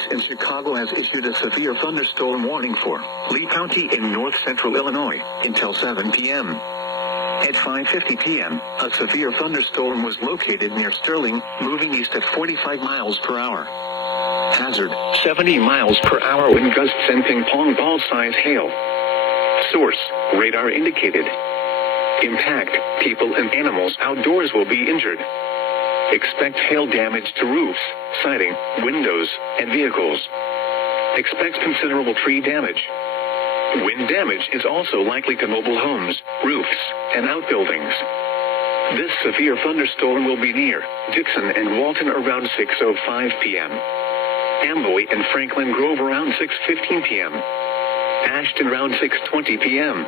EAS in Chicago has issued a severe thunderstorm warning for Lee County in north-central Illinois until 7 p.m. At 5:50 p.m., a severe thunderstorm was located near Sterling, moving east at 45 miles per hour. Hazard, 70 miles per hour wind gusts and ping-pong ball-size hail. Source, radar indicated. Impact, people and animals outdoors will be injured. Expect hail damage to roofs, siding, windows, and vehicles. Expect considerable tree damage. Wind damage is also likely to mobile homes, roofs, and outbuildings. This severe thunderstorm will be near Dixon and Walton around 6:05 p.m. Amboy and Franklin Grove around 6:15 p.m. Ashton around 6:20 p.m.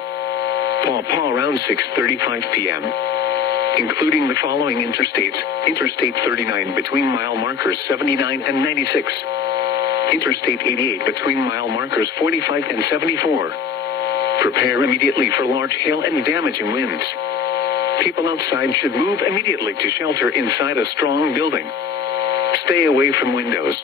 Paw Paw around 6:35 p.m. Including the following interstates: Interstate 39 between mile markers 79 and 96. Interstate 88 between mile markers 45 and 74. Prepare immediately for large hail and damaging winds. People outside should move immediately to shelter inside a strong building. Stay away from windows,